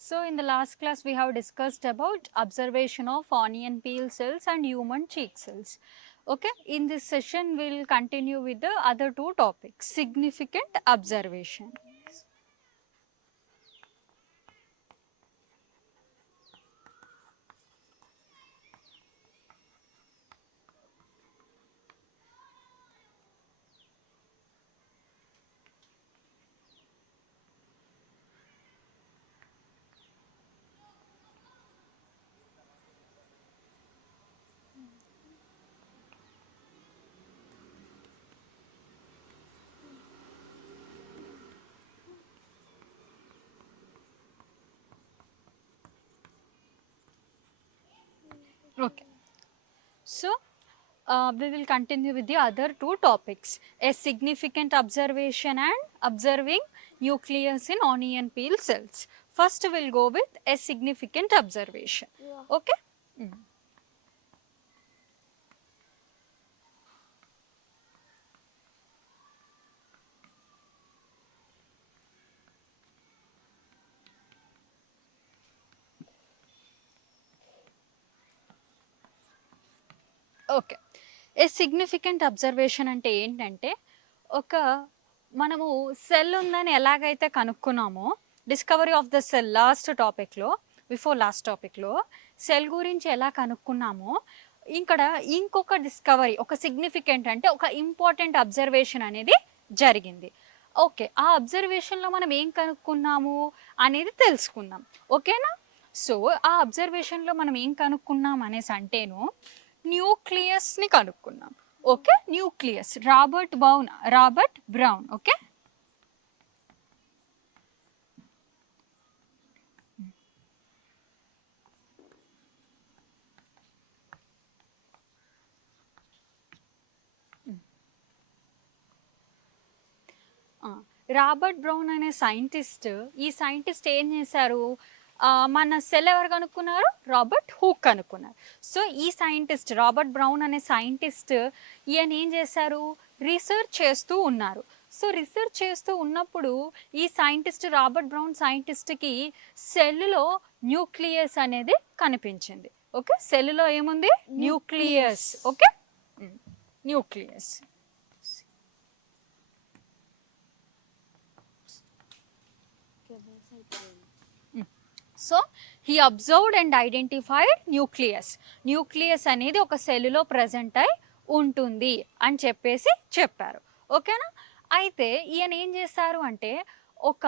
So in the last class we have discussed about observation of onion peel cells and human cheek cells. Okay, in this session we will continue with the other two topics, significant observation. Okay, so we will continue with the other two topics, a significant observation and observing nucleus in onion peel cells. First we will go with a significant observation. Okay. Okay. A significant observation అంటే ఏంటంటే, ఒక మనము cell ఉందని ఎలాగైతే కనుక్కున్నామో, discovery of the cell last టాపిక్‌లో, before last టాపిక్‌లో cell గురించి ఎలా కనుక్కున్నామో, ఇక్కడ ఇంకొక డిస్కవరీ, ఒక సిగ్నిఫికెంట్ అంటే ఒక ఇంపార్టెంట్ అబ్జర్వేషన్ అనేది జరిగింది. ఓకే. ఆ అబ్జర్వేషన్‌లో మనం ఏం కనుక్కున్నాము అనేది తెలుసుకుందాం. ఓకేనా? సో, ఆ అబ్జర్వేషన్‌లో మనం ఏం కనుక్కున్నాం అనేసి అంటేను న్యూక్లియస్‌ని కనుక్కున్నాం. Okay. Nucleus Robert Brown. Okay. Robert Brown అనే సైంటిస్ట్, ఈ సైంటిస్ట్ ఏం చేశారు, మన సెల్ ఎవరు కనుక్కున్నారు, రాబర్ట్ హూక్ కనుక్కున్నారు. సో ఈ సైంటిస్ట్ రాబర్ట్ బ్రౌన్ అనే సైంటిస్ట్ ఈయన ఏం చేశారు, రీసెర్చ్ చేస్తూ ఉన్నారు. సో రీసెర్చ్ చేస్తూ ఉన్నప్పుడు ఈ సైంటిస్ట్ రాబర్ట్ బ్రౌన్ సైంటిస్ట్కి సెల్లో న్యూక్లియస్ అనేది కనిపించింది. ఓకే, సెల్లో ఏముంది, nucleus. Okay, nucleus. So he observed and identified nucleus. Nucleus అనేది ఒక సెల్లో ప్రజెంట్ అయి ఉంటుంది అని చెప్పారు. ఓకేనా? అయితే ఈయన ఏం చేశారు అంటే, ఒక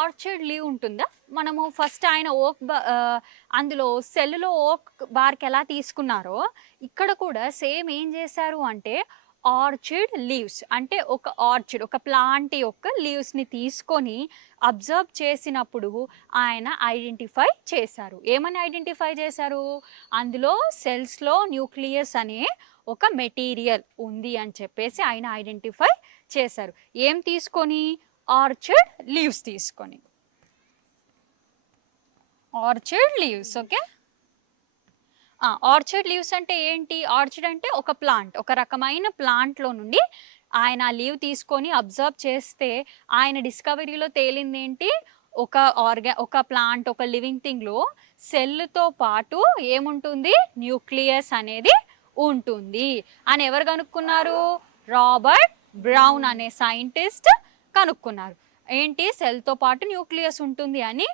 ఆర్చర్డ్ లీవ్ ఉంటుందా, మనము ఫస్ట్ ఆయన అందులో సెల్లో ఓక్ బార్క్ ఎలా తీసుకున్నారో, ఇక్కడ కూడా సేమ్ ఏం చేశారు అంటే, ఆర్చిడ్ లీవ్స్ అంటే ఒక ఆర్చిడ్, ఒక ప్లాంట్ యొక్క లీవ్స్ని తీసుకొని అబ్జర్వ్ చేసినప్పుడు ఆయన ఐడెంటిఫై చేశారు. ఏమని ఐడెంటిఫై చేశారు, అందులో సెల్స్లో న్యూక్లియస్ అనే ఒక మెటీరియల్ ఉంది అని చెప్పేసి ఆయన ఐడెంటిఫై చేశారు. ఏం తీసుకొని, ఆర్చిడ్ లీవ్స్ తీసుకొని. Orchid leaves. Okay. Orchid leaves అంటే ఏంటి, ఆర్చిడ్ అంటే ఒక ప్లాంట్, ఒక రకమైన ప్లాంట్లో నుండి ఆయన లీవ్ తీసుకొని అబ్జర్వ్ చేస్తే ఆయన డిస్కవరీలో తేలింది ఏంటి, ఒక ప్లాంట్, ఒక లివింగ్ థింగ్లో సెల్తో పాటు ఏముంటుంది, న్యూక్లియస్ అనేది ఉంటుంది అని ఎవరు కనుక్కున్నారు, రాబర్ట్ బ్రౌన్ అనే సైంటిస్ట్ కనుక్కున్నారు. ఏంటి, సెల్తో పాటు న్యూక్లియస్ ఉంటుంది అని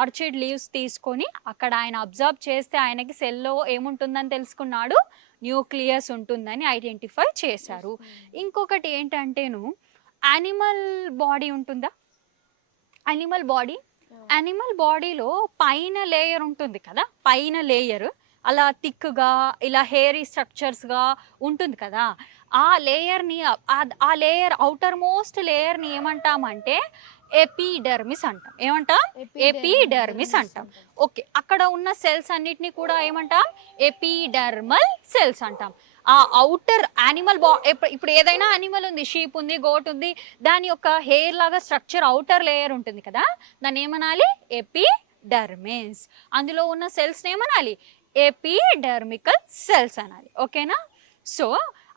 ఆర్చిడ్ లీవ్స్ తీసుకొని అక్కడ ఆయన అబ్జర్వ్ చేస్తే ఆయనకి సెల్లో ఏముంటుందని తెలుసుకున్నాడు, న్యూక్లియస్ ఉంటుందని ఐడెంటిఫై చేశారు. ఇంకొకటి ఏంటంటేను, యానిమల్ బాడీ ఉంటుందా, యానిమల్ బాడీలో పైన లేయర్ ఉంటుంది కదా, పైన లేయర్ అలా థిక్గా ఇలా హెయిరీ స్ట్రక్చర్స్గా ఉంటుంది కదా, ఆ లేయర్ని, ఆ లేయర్ అవుటర్ మోస్ట్ లేయర్ని ఏమంటామంటే ఎపిడర్మిస్ అంటాం. ఏమంటాం, ఎపిడర్మిస్ అంటాం. ఓకే, అక్కడ ఉన్న సెల్స్ అన్నిటినీ కూడా ఏమంటాం, ఎపిడర్మల్ సెల్స్ అంటాం. ఆ అవుటర్ యానిమల్ ఇప్పుడు ఏదైనా యానిమల్ ఉంది, షీప్ ఉంది, గోట్ ఉంది, దాని యొక్క హెయిర్ లాగా స్ట్రక్చర్ అవుటర్ లేయర్ ఉంటుంది కదా, దాన్ని ఏమనాలి, ఎపిడర్మిస్. అందులో ఉన్న సెల్స్ ఏమనాలి, ఎపిడర్మికల్ సెల్స్ అనాలి. ఓకేనా? సో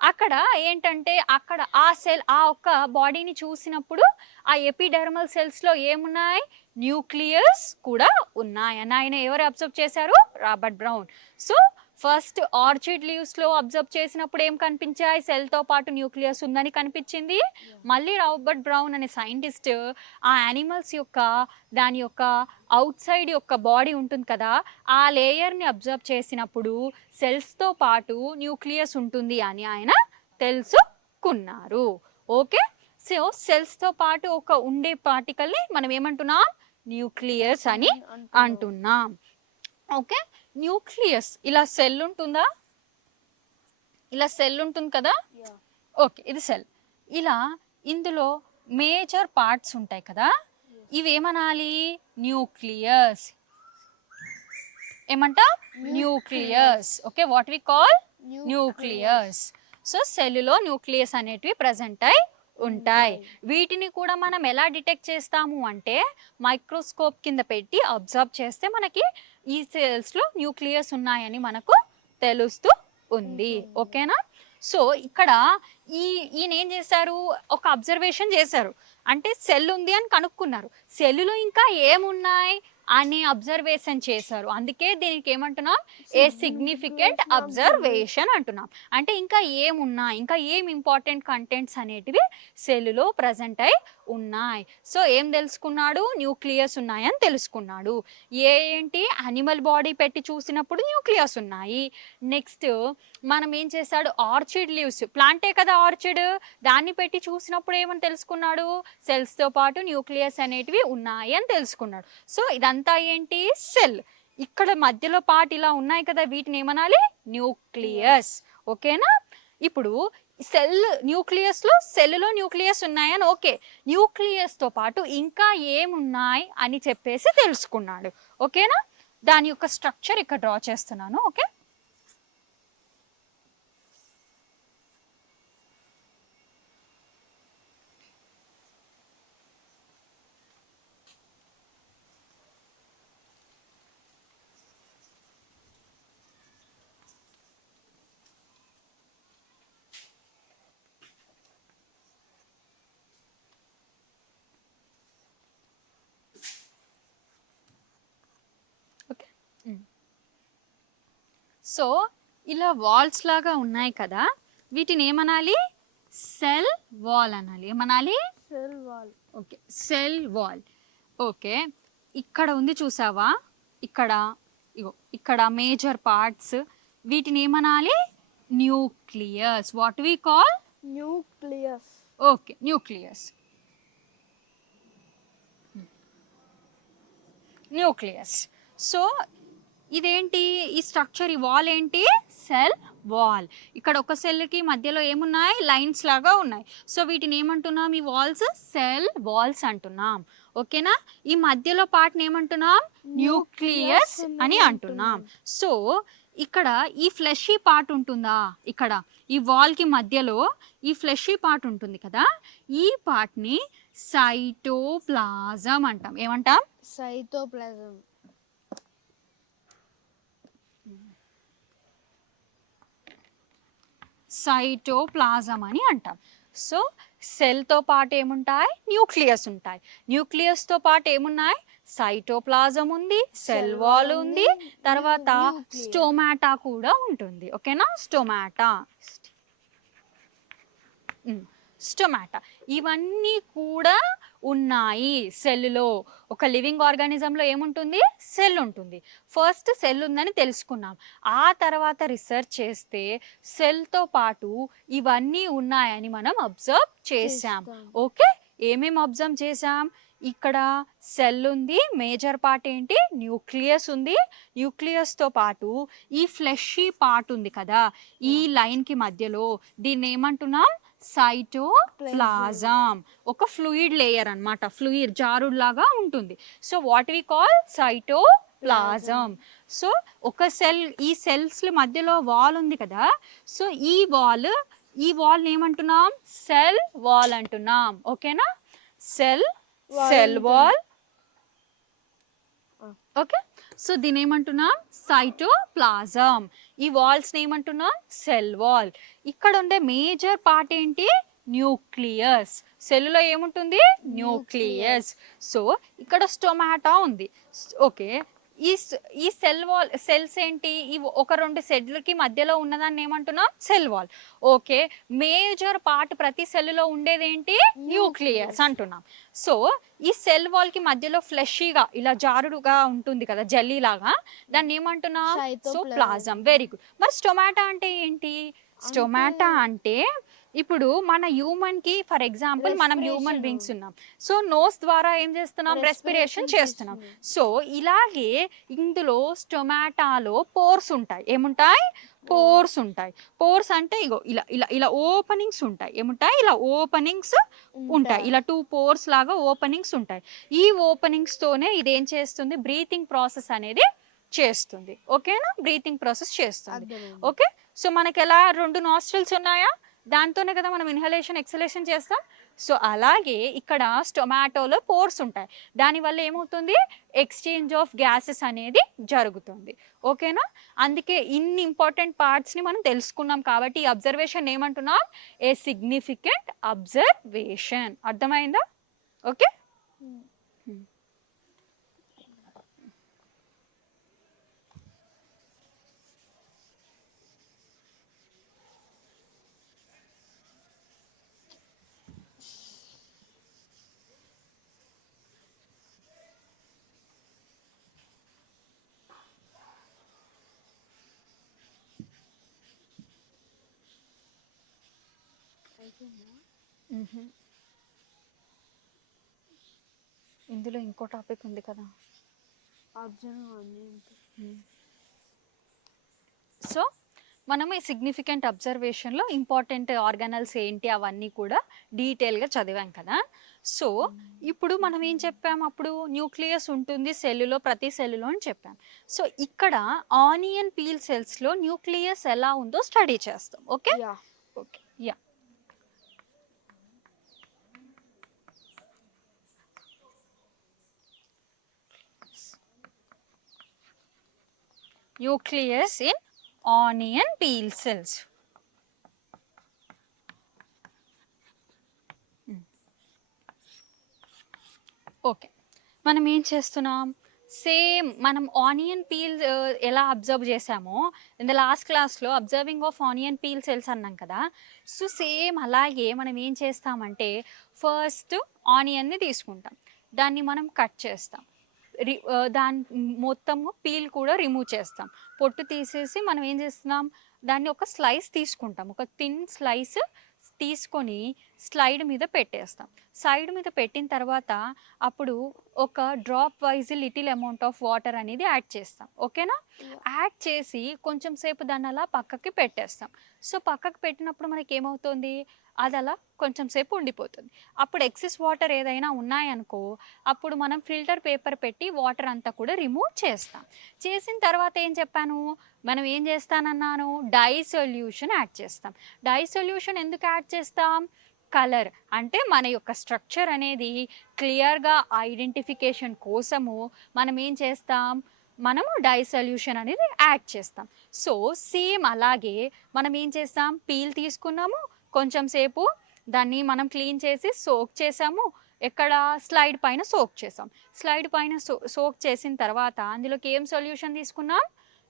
అక్కడ ఏంటంటే అక్కడ ఆ సెల్ ఆ ఒక్క బాడీని చూసినప్పుడు ఆ ఎపిడెర్మల్ సెల్స్ లో ఏమున్నాయి, న్యూక్లియస్ కూడా ఉన్నాయి అని ఆయన ఎవరు అబ్జర్వ్ చేశారు, Robert brown. So first orchid leaves లో అబ్జర్వ్ చేసినప్పుడు ఏం కనిపించాయి, సెల్ తో పాటు న్యూక్లియస్ ఉందని కనిపించింది. మళ్ళీ రాబర్ట్ బ్రౌన్ అనే సైంటిస్ట్ ఆ యానిమల్స్ యొక్క దాని యొక్క అవుట్ సైడ్ యొక్క బాడీ ఉంటుంది కదా, ఆ లేయర్ ని అబ్జర్వ్ చేసినప్పుడు సెల్స్ తో పాటు న్యూక్లియస్ ఉంటుంది అని ఆయన తెలుసుకున్నారు. ఓకే, సో సెల్స్ తో పాటు ఒక ఉండే పార్టికల్ ని మనం ఏమంటున్నాం, న్యూక్లియస్ అని అంటున్నాం. ఓకే, న్యూక్లియస్ ఇలా సెల్ ఉంటుందా, ఇలా సెల్ ఉంటుంది కదా, ఓకే ఇది సెల్. ఇలా ఇందులో మేజర్ పార్ట్స్ ఉంటాయి కదా, ఇవేమనాలి, న్యూక్లియస్. ఏమంటా, nucleus. Okay, what we call nucleus. So సెల్లులో న్యూక్లియస్ అనేటివి ప్రజెంట్ అయి ఉంటాయి. వీటిని కూడా మనం ఎలా డిటెక్ట్ చేస్తాము అంటే మైక్రోస్కోప్ కింద పెట్టి అబ్జర్వ్ చేస్తే మనకి ఈ సెల్స్ లో న్యూక్లియస్ ఉన్నాయని మనకు తెలుస్తూ ఉంది. ఓకేనా, సో ఇక్కడ ఈయన ఏం చేశారు, ఒక అబ్జర్వేషన్ చేశారు. అంటే సెల్ ఉంది అని కనుక్కున్నారు, సెల్లులో ఇంకా ఏమున్నాయి అని అబ్జర్వేషన్ చేశారు. అందుకే దీనికి ఏమంటున్నాం, ఏ సిగ్నిఫికెంట్ అబ్జర్వేషన్ అంటున్నాం. అంటే ఇంకా ఏమున్నాయి, ఇంకా ఏం ఇంపార్టెంట్ కంటెంట్స్ అనేటివి సెల్లులో ప్రజెంట్ అయి ఉన్నాయి. సో ఏం తెలుసుకున్నాడు, న్యూక్లియస్ ఉన్నాయని తెలుసుకున్నాడు. ఏంటి, అనిమల్ బాడీ పెట్టి చూసినప్పుడు న్యూక్లియస్ ఉన్నాయి. నెక్స్ట్ మనం ఏం చేశాడు, ఆర్చిడ్ లీవ్స్, ప్లాంటే కదా ఆర్చిడ్, దాన్ని పెట్టి చూసినప్పుడు ఏమని తెలుసుకున్నాడు, సెల్స్ తో పాటు న్యూక్లియస్ అనేటివి ఉన్నాయి అని తెలుసుకున్నాడు. సో ఇదంతా ఏంటి, సెల్. ఇక్కడ మధ్యలో పార్ట్ ఇలా ఉన్నాయి కదా, వీటిని ఏమనాలి, న్యూక్లియస్. ఓకేనా, ఇప్పుడు సెల్ న్యూక్లియస్ లో సెల్లులో న్యూక్లియస్ ఉన్నాయని ఓకే, న్యూక్లియస్ తో పాటు ఇంకా ఏమున్నాయి అని చెప్పేసి తెలుసుకున్నాడు. ఓకేనా, దాని యొక్క స్ట్రక్చర్ ఇక్కడ డ్రా చేస్తున్నాను. ఓకే, సో ఇలా వాల్స్ లాగా ఉన్నాయి కదా, వీటిని ఏమనాలి, సెల్ వాల్ అనాలి. ఏమనాలి, cell wall. Okay, cell wall. Okay, ఇక్కడ ఉంది చూసావా, ఇక్కడ ఇగో ఇక్కడ మేజర్ పార్ట్స్, వీటిని ఏమనాలి, nucleus. What we call nucleus. Okay, nucleus. Nucleus. So ఇదేంటి, ఈ స్ట్రక్చర్, ఈ వాల్ ఏంటి, సెల్ వాల్. ఇక్కడ ఒక సెల్కి మధ్యలో ఏమున్నాయి, లైన్స్ లాగా ఉన్నాయి. సో వీటిని ఏమంటున్నాం, ఈ వాల్స్ సెల్ వాల్స్ అంటున్నాం. ఓకేనా, ఈ మధ్యలో పార్ట్ని ఏమంటున్నాం, న్యూక్లియస్ అని అంటున్నాం. సో ఇక్కడ ఈ ఫ్లెషీ పార్ట్ ఉంటుందా, ఇక్కడ ఈ వాల్ కి మధ్యలో ఈ ఫ్లెషీ పార్ట్ ఉంటుంది కదా, ఈ పార్ట్ ని సైటోప్లాజం అంటాం. ఏమంటాం, సైటోప్లాజం. సైటోప్లాజం అని అంటాం. సో సెల్తో పాటు ఏముంటాయి, న్యూక్లియస్ ఉంటాయి. న్యూక్లియస్తో పాటు ఏమున్నాయి, సైటోప్లాజం ఉంది, సెల్ వాల్ ఉంది, తర్వాత స్టోమాటా కూడా ఉంటుంది. ఓకేనా, స్టోమాటా. స్టొమాటా ఇవన్నీ కూడా ఉన్నాయి సెల్లో. ఒక లివింగ్ ఆర్గానిజంలో ఏముంటుంది, సెల్ ఉంటుంది. ఫస్ట్ సెల్ ఉందని తెలుసుకున్నాం, ఆ తర్వాత రీసెర్చ్ చేస్తే సెల్తో పాటు ఇవన్నీ ఉన్నాయని మనం అబ్జర్వ్ చేసాం. ఓకే, ఏమేమి అబ్జర్వ్ చేసాం, ఇక్కడ సెల్ ఉంది, మేజర్ పార్ట్ ఏంటి, న్యూక్లియస్ ఉంది. న్యూక్లియస్తో పాటు ఈ ఫ్లెషీ పార్ట్ ఉంది కదా, ఈ లైన్కి మధ్యలో, దీన్ని ఏమంటున్నాం, సైటోప్లాజం. ఒక ఫ్లూయిడ్ లేయర్ అన్నమాట, ఫ్లూయిడ్ జారుడు లాగా ఉంటుంది. So what we call cytoplasm. So ఒక సెల్, ఈ సెల్స్ మధ్యలో వాల్ ఉంది కదా, సో ఈ వాల్ ఏమంటున్నాం, సెల్ వాల్ అంటున్నాం. ఓకేనా, సెల్ వాల్. ఓకే, సో దీని ఏమంటున్నాం సైటోప్లాజం. ఈ వాల్స్ ఏమంటున్నాం సెల్ వాల్. ఇక్కడ ఉండే మేజర్ పార్ట్ ఏంటి న్యూక్లియస్. సెల్లులో ఏముంటుంది న్యూక్లియస్. సో ఇక్కడ స్టొమాటా ఉంది. ఓకే, ఈ సెల్స్ ఏంటి ఈ ఒక రెండు సెల్కి మధ్యలో ఉన్నదాన్ని ఏమంటున్నాం cell wall. Okay, major part ప్రతి సెల్లులో ఉండేది ఏంటి న్యూక్లియస్ అంటున్నాం. సో ఈ సెల్ వాల్ కి మధ్యలో ఫ్లెషీగా ఇలా జారుడుగా ఉంటుంది కదా జెల్లీ లాగా, దాన్ని ఏమంటున్నాం సో ప్లాజం. Very good. మరి స్టొమాటా అంటే ఏంటి? స్టొమాటా అంటే ఇప్పుడు మన హ్యూమన్ కి ఫర్ ఎగ్జాంపుల్ మనం హ్యూమన్ బీయింగ్స్ ఉన్నాం. సో నోస్ ద్వారా ఏం చేస్తున్నాం రెస్పిరేషన్ చేస్తున్నాం. సో ఇలాగే ఇందులో స్టొమాటాలో పోర్స్ ఉంటాయి. ఏముంటాయి పోర్స్ ఉంటాయి. పోర్స్ అంటే ఇగో ఇలా ఇలా ఇలా ఓపెనింగ్స్ ఉంటాయి. ఏముంటాయి ఇలా ఓపెనింగ్స్ ఉంటాయి. ఇలా 2 పోర్స్ లాగా ఓపెనింగ్స్ ఉంటాయి. ఈ ఓపెనింగ్స్ తోనే ఇది ఏం చేస్తుంది బ్రీతింగ్ ప్రాసెస్ అనేది చేస్తుంది. ఓకేనా, బ్రీతింగ్ ప్రాసెస్ చేస్తుంది. ఓకే, సో మనకి ఎలా 2 నాస్ట్రిల్స్ ఉన్నాయా, దాంతోనే కదా మనం ఇన్హలేషన్ ఎక్సలేషన్ చేస్తాం. సో అలాగే ఇక్కడ స్టొమాటోలో పోర్స్ ఉంటాయి. దానివల్ల ఏమవుతుంది ఎక్స్చేంజ్ ఆఫ్ గ్యాసెస్ అనేది జరుగుతుంది. ఓకేనా, అందుకే ఇన్ని ఇంపార్టెంట్ పార్ట్స్ని మనం తెలుసుకున్నాం. కాబట్టి ఈ అబ్జర్వేషన్ ఏమంటున్నాం ఏ సిగ్నిఫికెంట్ అబ్జర్వేషన్. అర్థమైందా? ఓకే, ఇందులో ఇంకో టాపిక్ ఉంది కదా. సో మనం ఈ సిగ్నిఫికెంట్ అబ్జర్వేషన్లో ఇంపార్టెంట్ ఆర్గానల్స్ ఏంటి అవన్నీ కూడా డీటెయిల్గా చదివాం కదా. సో ఇప్పుడు మనం ఏం చెప్పాం, అప్పుడు న్యూక్లియస్ ఉంటుంది సెల్లులో, ప్రతి సెల్లులో అని చెప్పాం. సో ఇక్కడ ఆనియన్ పీల్ సెల్స్లో న్యూక్లియస్ ఎలా ఉందో స్టడీ చేస్తాం. Okay okay yeah. Nucleus in onion peel cells. Okay, మనం ఏం చేస్తున్నాం సేమ్ మనం ఆనియన్ పీల్ ఎలా అబ్జర్వ్ చేసామో ఇన్ ద లాస్ట్ క్లాస్లో observing of onion peel cells అన్నాం కదా. సో సేమ్ అలాగే మనం ఏం చేస్తామంటే ఫస్ట్ ఆనియన్ని తీసుకుంటాం, దాన్ని మనం కట్ చేస్తాం, దాని మొత్తము పీల్ కూడా రిమూవ్ చేస్తాం, పొట్టు తీసేసి మనం ఏం చేస్తున్నాం దాన్ని ఒక స్లైస్ తీసుకుంటాం, ఒక థిన్ స్లైస్ తీసుకొని స్లైడ్ మీద పెట్టేస్తాం. సైడ్ మీద పెట్టిన తర్వాత అప్పుడు ఒక drop wise little amount of water అనేది యాడ్ చేస్తాం. ఓకేనా, యాడ్ చేసి కొంచెం సేపు దాన్ని అలా పక్కకి పెట్టేస్తాం. సో పక్కకి పెట్టినప్పుడు మనకి ఏమవుతుంది అది అలా కొంచెం సేపు ఉండిపోతుంది. అప్పుడు ఎక్సెస్ వాటర్ ఏదైనా ఉన్నాయనుకో అప్పుడు మనం ఫిల్టర్ పేపర్ పెట్టి వాటర్ అంతా కూడా రిమూవ్ చేస్తాం. చేసిన తర్వాత ఏం చెప్పాను మనం ఏం చేస్తానన్నాను డై సొల్యూషన్ యాడ్ చేస్తాం. డై సొల్యూషన్ ఎందుకు యాడ్ చేస్తాం కలర్ అంటే మన యొక్క స్ట్రక్చర్ అనేది క్లియర్గా ఐడెంటిఫికేషన్ కోసము మనం ఏం చేస్తాం మనము డై సొల్యూషన్ అనేది యాడ్ చేస్తాం. సో సేమ్ అలాగే మనం ఏం చేస్తాం పీల్ తీసుకున్నాము, కొంచెం సేపు దాన్ని మనం క్లీన్ చేసి సోక్ చేసాము, ఎక్కడ స్లైడ్ పైన సోక్ చేసాం. స్లైడ్ పైన సోక్ చేసిన తర్వాత అందులోకి ఏం సొల్యూషన్ తీసుకున్నాం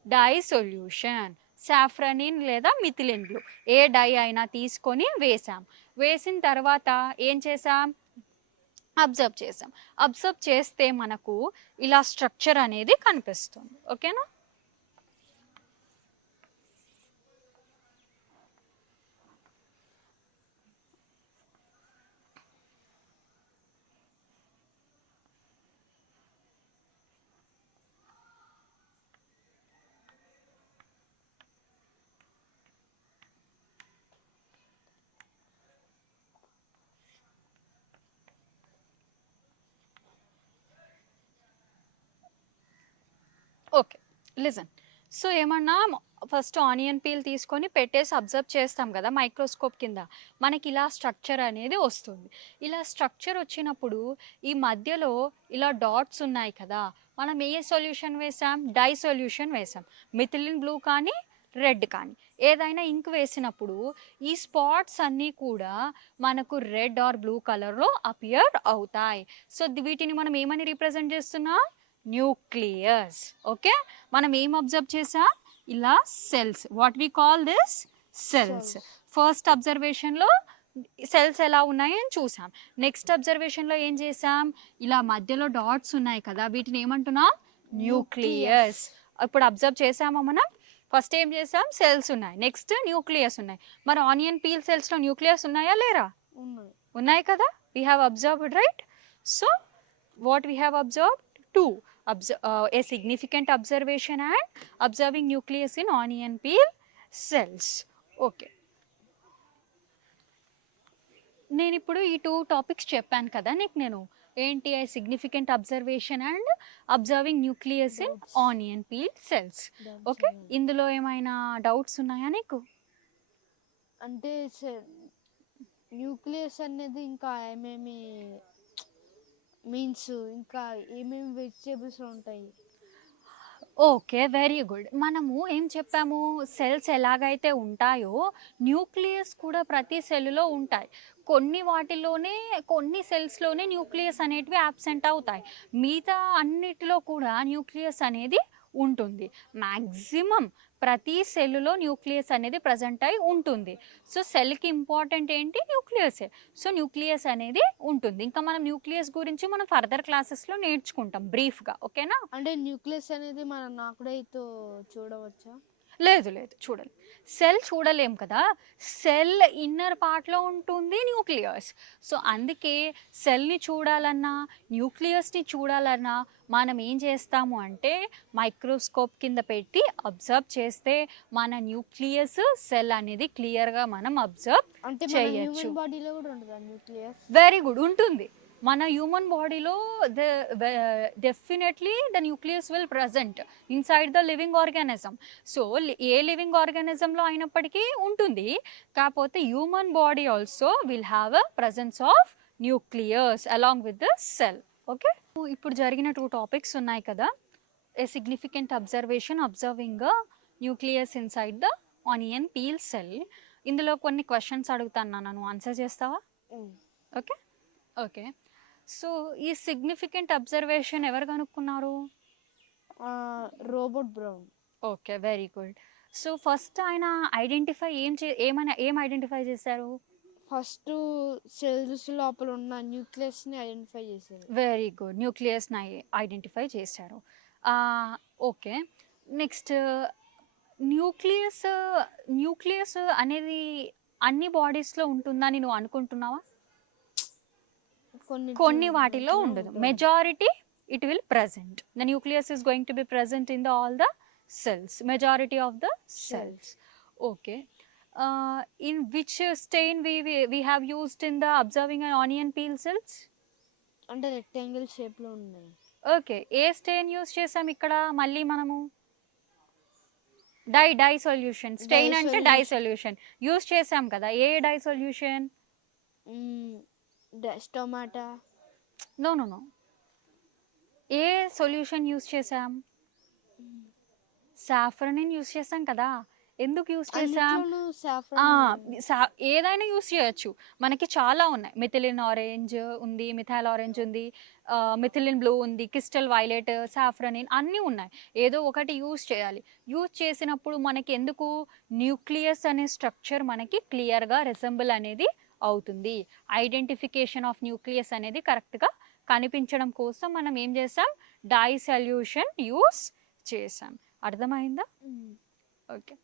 డై సొల్యూషన్, సాఫ్రనిన్ లేదా మిథిలిన్ బ్లూ ఏ డై అయినా తీసుకొని వేసాం. వేసిన తర్వాత ఏం చేసాం అబ్జర్వ్ చేసాం. అబ్జర్వ్ చేస్తే మనకు ఇలా స్ట్రక్చర్ అనేది కనిపిస్తుంది. ఓకేనా, ఓకే లిజన్. సో ఏమన్నా ఫస్ట్ ఆనియన్ పీల్ తీసుకొని పెట్టేసి అబ్జర్వ్ చేస్తాం కదా మైక్రోస్కోప్ కింద, మనకి ఇలా స్ట్రక్చర్ అనేది వస్తుంది. ఇలా స్ట్రక్చర్ వచ్చినప్పుడు ఈ మధ్యలో ఇలా డాట్స్ ఉన్నాయి కదా, మనం ఏ సొల్యూషన్ వేసాం? డై సొల్యూషన్ వేసాం. మిథిలిన్ బ్లూ కానీ రెడ్ కానీ ఏదైనా ఇంక్ వేసినప్పుడు ఈ స్పాట్స్ అన్నీ కూడా మనకు రెడ్ ఆర్ బ్లూ కలర్లో అపియర్ అవుతాయి. సో వీటిని మనం ఏమని రిప్రజెంట్ చేస్తున్నాం? న్యూక్లియస్. ఓకే, మనం ఏం అబ్జర్వ్ చేసాం? ఇలా cells, what we call this cells. First అబ్జర్వేషన్లో సెల్స్ ఎలా ఉన్నాయి అని చూసాం. నెక్స్ట్ అబ్జర్వేషన్లో ఏం చేసాం? ఇలా మధ్యలో డాట్స్ ఉన్నాయి కదా, వీటిని ఏమంటున్నాం? న్యూక్లియస్. ఇప్పుడు అబ్జర్వ్ చేసామా మనం? ఫస్ట్ ఏం చేసాం? సెల్స్ ఉన్నాయి, నెక్స్ట్ న్యూక్లియస్ ఉన్నాయి. మరి ఆనియన్ పీల్ సెల్స్లో న్యూక్లియస్ ఉన్నాయా లేరా? ఉన్నాయి కదా, we have observed, right? So what we have observed? Two. A significant observation and observing nucleus in onion peel cells. Okay. నేను ఇప్పుడు ఈ 2 టాపిక్స్ చెప్పాను కదా నీకు, నేను ఏంటి? Significant observation and observing nucleus in onion peel cells. Okay, ఇందులో ఏమైనా డౌట్స్ ఉన్నాయా నీకు? అంటే న్యూక్లియస్ అనేది ఇంకా ఏమేమి మీన్స్, ఇంకా ఏమేమి వెజిటేబుల్స్ ఉంటాయి? Okay, very good. మనము ఏం చెప్పాము? సెల్స్ ఎలాగైతే ఉంటాయో న్యూక్లియస్ కూడా ప్రతి సెల్లులో ఉంటాయి. కొన్ని వాటిలోనే, కొన్ని సెల్స్లోనే న్యూక్లియస్ అనేటివి యాబ్సెంట్ అవుతాయి. మిగతా అన్నిటిలో కూడా న్యూక్లియస్ అనేది ఉంటుంది. మ్యాక్సిమం ప్రతి సెల్లులో న్యూక్లియస్ అనేది ప్రజెంట్ అయి ఉంటుంది. సో సెల్కి ఇంపార్టెంట్ ఏంటి? న్యూక్లియసే. సో న్యూక్లియస్ అనేది ఉంటుంది. ఇంకా మనం న్యూక్లియస్ గురించి మనం ఫర్దర్ క్లాసెస్లో నేర్చుకుంటాం బ్రీఫ్గా. ఓకేనా? అంటే న్యూక్లియస్ అనేది మనం నాకుడైతో చూడవచ్చా? లేదు లేదు, చూడాలి. సెల్ చూడలేం కదా, సెల్ ఇన్నర్ పార్ట్లో ఉంటుంది న్యూక్లియస్. సో అందుకే సెల్ని చూడాలన్నా, న్యూక్లియస్ని చూడాలన్నా మనం ఏం చేస్తాము అంటే మైక్రోస్కోప్ కింద పెట్టి అబ్జర్వ్ చేస్తే మన న్యూక్లియస్, సెల్ అనేది క్లియర్గా మనం అబ్జర్వ్ చేయొచ్చు. బాడీలో కూడా ఉంటుందా న్యూక్లియస్? వెరీ గుడ్, ఉంటుంది. మన హ్యూమన్ బాడీలో definitely the nucleus will present inside the living organism. So ఏ లివింగ్ ఆర్గానిజంలో అయినప్పటికీ ఉంటుంది. కాకపోతే human body also will have a presence of nucleus along with the cell. Okay, ఇప్పుడు జరిగిన 2 టాపిక్స్ ఉన్నాయి కదా, a significant observation, observing nucleus inside the onion peel cell. ఇందులో కొన్ని క్వశ్చన్స్ అడుగుతాను, నన్ను ఆన్సర్ చేస్తావా? Okay okay. సో ఈ సిగ్నిఫికెంట్ అబ్జర్వేషన్ ఎవరు కనుక్కున్నారు? Robert Brown. Okay, very good. So first ఆయన ఐడెంటిఫై ఏం ఐడెంటిఫై చేశారు? ఫస్ట్ సెల్స్ లోపల ఉన్న న్యూక్లియస్ని ఐడెంటిఫై చేశారు. వెరీ గుడ్, న్యూక్లియస్ని ఐడెంటిఫై చేశారు. ఓకే, నెక్స్ట్ న్యూక్లియస్ అనేది అన్ని బాడీస్లో ఉంటుందని నువ్వు అనుకుంటున్నావా? కొన్ని వాటిలో ఉండదు. Majority it will present. The nucleus is going to be present in all the cells, majority of the cells. Okay. In which stain we have used in the observing an onion peel cells? అంటే rectangle shape లో ఉన్నాయి. Okay, ఏ strain use చేసాం ఇక్కడ? మళ్ళీ మనము dye solution. Stain అంటే dye solution use చేసాం కదా. ఏ డై సొల్యూషన్? టొమాటో. నో, ఏ సొల్యూషన్ యూస్ చేసాం? సాఫ్రన్ యూస్ చేసాం కదా. ఎందుకు యూస్ చేసాం? ఏదైనా యూస్ చేయొచ్చు, మనకి చాలా ఉన్నాయి. మిథిలిన్ ఆరెంజ్ ఉంది, మిథైల్ ఆరెంజ్ ఉంది, మిథిలిన్ బ్లూ ఉంది, క్రిస్టల్ వైలెట్, సాఫ్రనిన్ అన్నీ ఉన్నాయి. ఏదో ఒకటి యూస్ చేయాలి. యూస్ చేసినప్పుడు మనకి ఎందుకు? న్యూక్లియస్ అనే స్ట్రక్చర్ మనకి క్లియర్గా రిసెంబుల్ అనేది అవుతుంది. ఐడెంటిఫికేషన్ ఆఫ్ న్యూక్లియస్ అనేది కరెక్ట్గా కనిపించడం కోసం మనం ఏం చేసాం? డై సొల్యూషన్ యూస్ చేసాం. అర్థమైందా? Okay.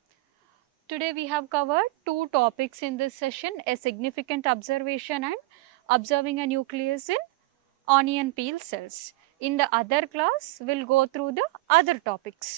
Today we have covered 2 topics in this session, a significant observation and observing a nucleus in onion peel cells. In the other class, we'll go through the other topics.